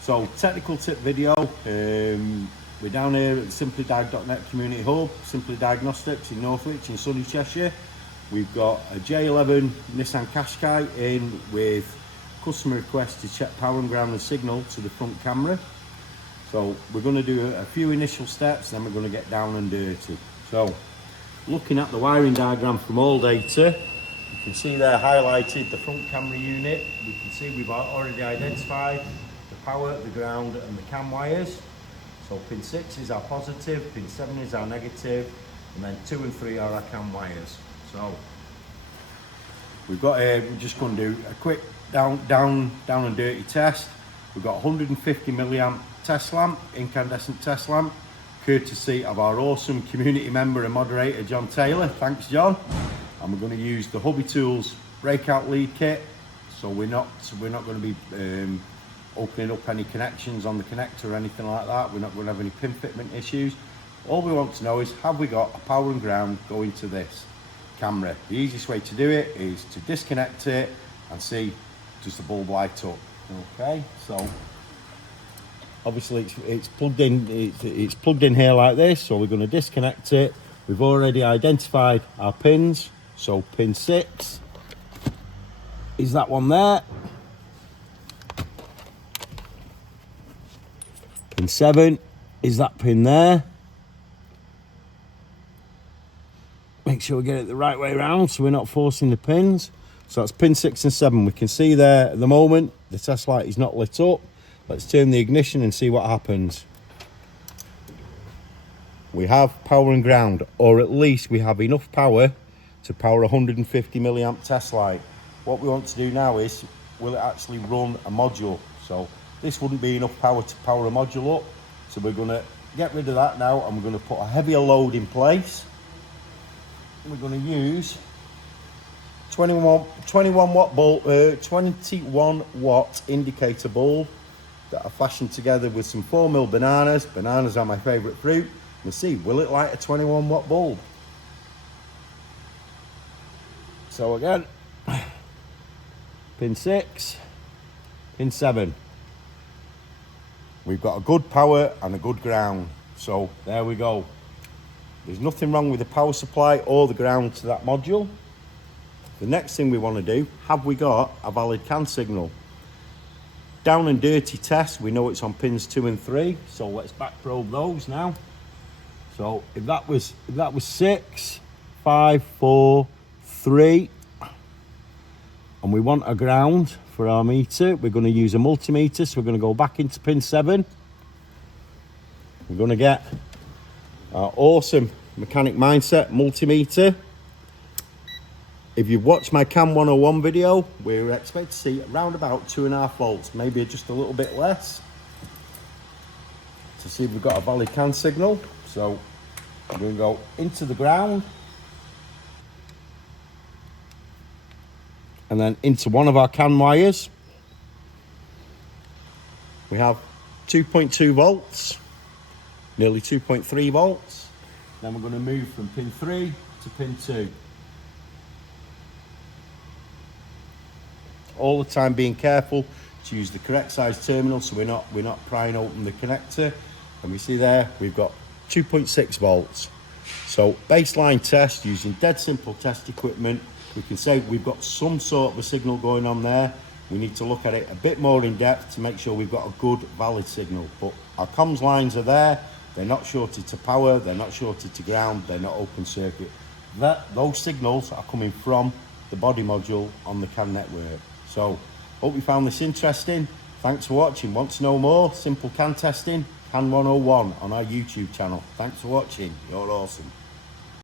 So technical tip video, we're down here at the SimplyDiag Community Hub, Simply Diagnostics in Northwich in sunny Cheshire. We've got a J11 Nissan Qashqai in with customer request to check power and ground and signal to the front camera. So we're going to do a few initial steps, then we're going to get down and dirty. So looking at the wiring diagram from all data, you can see there highlighted the front camera unit. We can see we've already identified the power, the ground and the cam wires. So pin 6 is our positive, pin 7 is our negative, and then 2 and 3 are our cam wires. So we've got we're just going to do a quick down and dirty test. We've got 150 milliamp test lamp, incandescent test lamp, courtesy of our awesome community member and moderator John Taylor. Thanks John. And we're going to use the Hobby Tools breakout lead kit. So we're not going to be opening up any connections on the connector or anything like that. We're not going to have any pin fitment issues. All we want to know is, have we got a power and ground going to this camera? The easiest way to do it is to disconnect it and see, does the bulb light up? Okay, so obviously it's plugged in. It's plugged in here like this. So we're going to disconnect it. We've already identified our pins. So pin 6 is that one there. Pin 7 is that pin there. Make sure we get it the right way around so we're not forcing the pins. So that's pin 6 and 7. We can see there at the moment the test light is not lit up. Let's turn the ignition and see what happens. We have power and ground, or at least we have enough power to power a 150 milliamp test light. What we want to do now is, will it actually run a module? So this wouldn't be enough power to power a module up. So we're going to get rid of that now, and we're going to put a heavier load in place. We're going to use 21 watt indicator bulb that are fashioned together with some 4mm bananas. Bananas are my favourite fruit. We'll see, will it light a 21 watt bulb? So again, pin 6, pin 7. We've got a good power and a good ground. So there we go. There's nothing wrong with the power supply or the ground to that module. The next thing we want to do, have we got a valid CAN signal? Down and dirty test, we know it's on pins 2 and 3, so let's back probe those now. So if that was 6, 5, 4, 3, and we want a ground for our meter, we're going to use a multimeter, so we're going to go back into pin 7. We're going to get our awesome Mechanic Mindset multimeter. If you've watched my CAN 101 video, we expect to see around about 2.5 volts, maybe just a little bit less, to see if we've got a valid CAN signal. So we're going to go into the ground and then into one of our CAN wires. We have 2.2 volts, nearly 2.3 volts. Then we're going to move from pin 3 to pin 2. All the time being careful to use the correct size terminal, so we're not prying open the connector. And we see there we've got 2.6 volts. So baseline test using dead simple test equipment, we can say we've got some sort of a signal going on there. We need to look at it a bit more in depth to make sure we've got a good valid signal. But our comms lines are there. They're not shorted to power, they're not shorted to ground, they're not open circuit. Those signals are coming from the body module on the CAN network. So, hope you found this interesting. Thanks for watching. Want to know more? Simple CAN testing, CAN 101 on our YouTube channel. Thanks for watching. You're awesome.